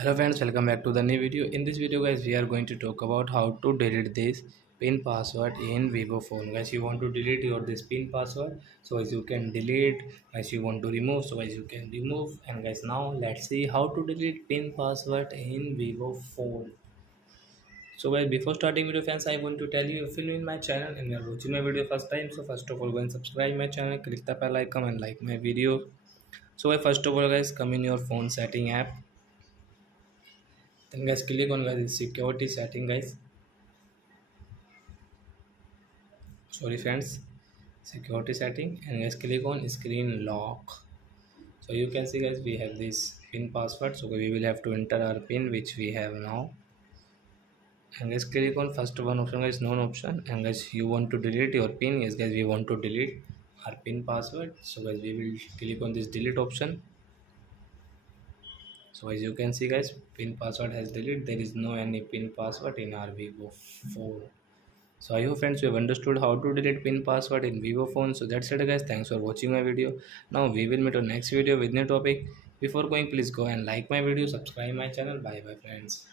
Hello friends, welcome back to the new video. In this video guys, we are going to talk about how to delete this pin password in Vivo phone. Guys, you want to delete your this pin password, so as you can delete, as you want to remove, so as you can remove. And guys, now let's see how to delete pin password in Vivo phone. So guys, before starting video fans, I want to tell you if you're in my channel and you're watching my video first time, so first of all go and subscribe my channel, click the bell icon and like my video. So guys, first of all guys, come in your phone setting app. Then guys, click on guys security setting guys. Sorry friends, security setting, and guys click on screen lock. So you can see guys we have this pin password, so we will have to enter our pin which we have now. And guys click on first one option guys, known option, and guys you want to delete your pin. Yes guys, we want to delete our pin password, so guys we will click on this delete option. So as you can see guys, pin password has deleted. There is no any pin password in our Vivo phone. So I hope friends you have understood how to delete pin password in Vivo phone. So that's it guys, thanks for watching my video. Now we will meet on next video with new topic. Before going, please go and like my video, subscribe my channel. Bye bye friends.